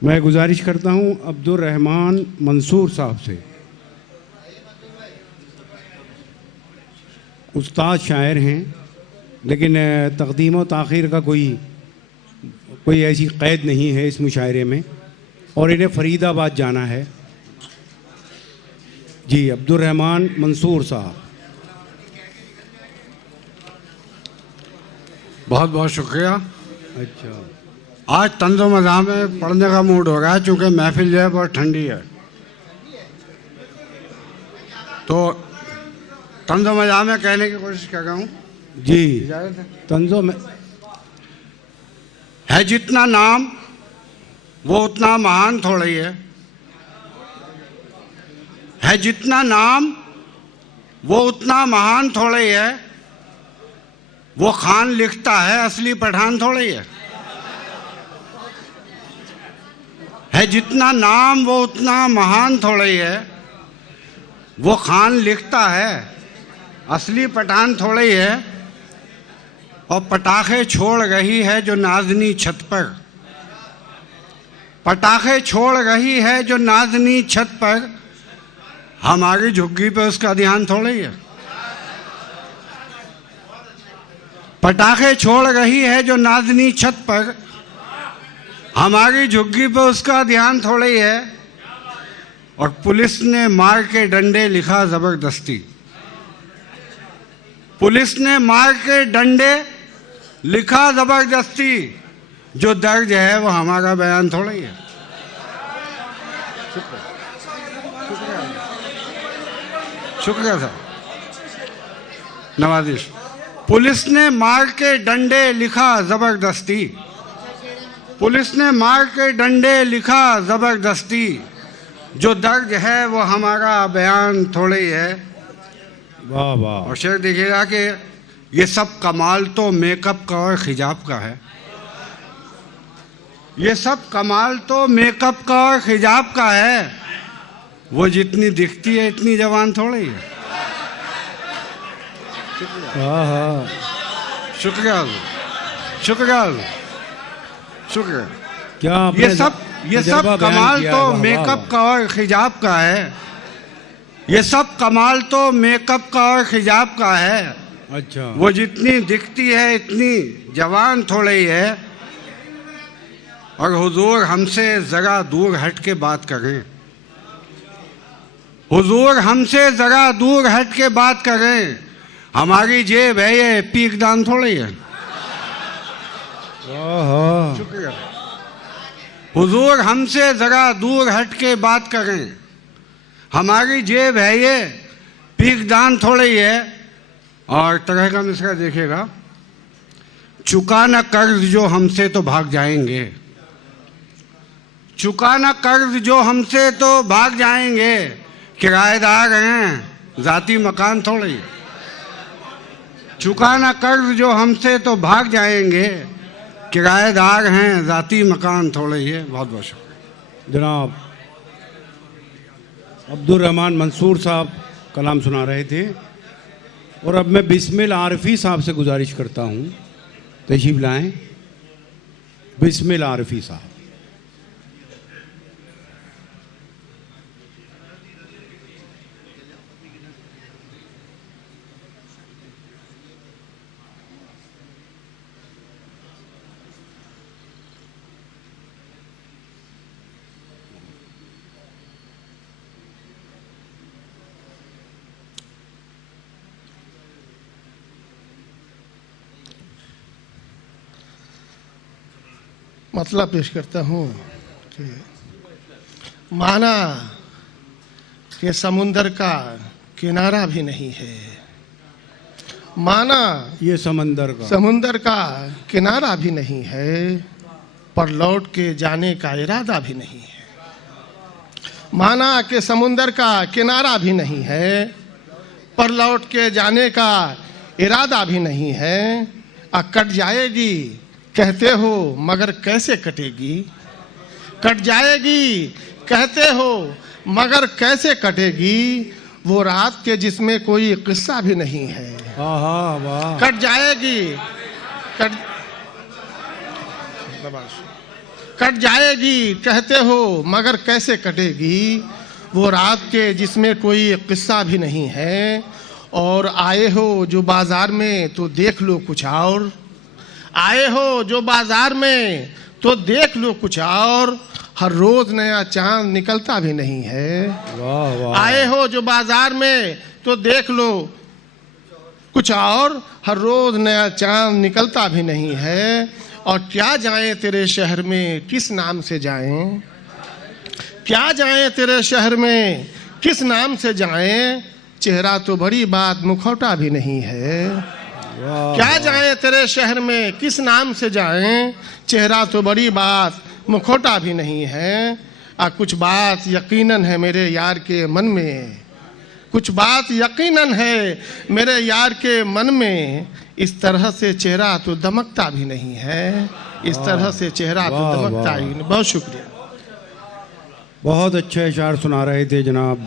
मैं गुजारिश करता हूं अब्दुल रहमान मंसूर साहब से। उस्ताद शायर हैं, लेकिन तक़दीम व ताख़ीर का कोई ऐसी क़ैद नहीं है इस मुशायरे में, और इन्हें फ़रीदाबाद जाना है। जी, अब्दुल रहमान मंसूर साहब। बहुत बहुत शुक्रिया। अच्छा, आज तंज़ो मज़ा में पढ़ने का मूड हो रहा है, चूँकि महफिल जो है बहुत ठंडी है, तो तंज़ो मज़ा में कहने की कोशिश कर रहा हूँ। जी, तंज़ो में है जितना नाम वो उतना महान थोड़ी है जितना नाम वो उतना महान थोड़ी है, वो खान लिखता है असली पठान थोड़ी है जितना नाम वो उतना महान थोड़ी है, वो खान लिखता है असली पठान थोड़ी है, और पटाखे छोड़ रही है जो नाज़नी छत पर, पटाखे छोड़ रही है जो नाज़नी छत पर, हमारी झुग्गी पे उसका ध्यान थोड़ी है। पटाखे छोड़ रही है जो नाज़नी छत पर, हमारी झुग्गी पे उसका ध्यान थोड़ी है, और पुलिस ने मार के डंडे लिखा ज़बरदस्ती, पुलिस ने मार के डंडे लिखा ज़बरदस्ती, जो दर्ज है वो हमारा बयान थोड़ी है। शुक्रिया साहब, नवाजिश। पुलिस ने मार के डंडे लिखा ज़बरदस्ती, पुलिस ने मार के डंडे लिखा ज़बरदस्ती, जो दर्ज है वो हमारा बयान थोड़ी है। वाह वाह। और शेर देखिएगा कि ये सब कमाल तो मेकअप का और खिजाब का है, ये सब कमाल तो मेकअप का और खिजाब का है, वो जितनी दिखती है इतनी जवान थोड़ी है। शुक्रिया शुक्रिया शुक्रिया। क्या ये सब कमाल तो मेकअप का और खिजाब का है, ये सब कमाल तो मेकअप का और खिजाब का है। अच्छा, वो जितनी दिखती है इतनी जवान थोड़ी है, और हुजूर हमसे ज़रा दूर हट के बात करें, हुजूर हमसे ज़रा दूर हट के बात करें, हमारी जेब है ये पीकदान थोड़ी है। शुक्रिया। हुजूर हमसे ज़रा दूर हट के बात करें, हमारी जेब है ये पीकदान थोड़ी है। और तरह का मिसरा देखिएगा, चुका न कर्ज जो हमसे तो भाग जाएंगे, चुका न कर्ज जो हमसे तो भाग जाएंगे, किराएदार हैं ज़ाती मकान थोड़ी है। चुका न कर्ज जो हमसे तो भाग जाएंगे, किराएदार हैं ज़ाती मकान थोड़ी है। बहुत बहुत शुक्रिया। जनाब अब्दुल रहमान मंसूर साहब कलाम सुना रहे थे, और अब मैं बिस्मिल आरफी साहब से गुजारिश करता हूँ तशरीफ लाएं। बिस्मिल आरफी साहब। मतलब पेश करता हूँ कि माना कि समुंदर का किनारा भी नहीं है, माना ये समुंदर का किनारा भी नहीं है, पर लौट के जाने का इरादा भी नहीं है। माना कि समुंदर का किनारा भी नहीं है, पर लौट के जाने का इरादा भी नहीं है। कट जाएगी कहते हो मगर कैसे कटेगी, कट जाएगी कहते हो मगर कैसे कटेगी, वो रात के जिसमें कोई किस्सा भी नहीं है। कट जाएगी कट जाएगी कहते हो मगर कैसे कटेगी वो रात के जिसमें कोई किस्सा भी नहीं है। और आए हो जो बाजार में तो देख लो कुछ और, आए हो जो बाजार में तो देख लो कुछ और, हर रोज नया चांद निकलता भी नहीं है। वाह वाह। आए हो जो बाजार में तो देख लो कुछ और, हर रोज नया चांद निकलता भी नहीं है। और क्या जाएं तेरे शहर में किस नाम से जाएं, क्या जाएं तेरे शहर में किस नाम से जाएं, चेहरा तो बड़ी बात मुखौटा भी नहीं है। क्या जाएं तेरे शहर में किस नाम से जाएं, चेहरा तो बड़ी बात मुखौटा भी नहीं है। कुछ बात यकीनन है मेरे यार के मन में, कुछ बात यकीनन है मेरे यार के मन में, इस तरह से चेहरा तो दमकता भी नहीं है, इस तरह से चेहरा तो दमकता ही नहीं। बहुत शुक्रिया। बहुत अच्छे इशार सुना रहे थे जनाब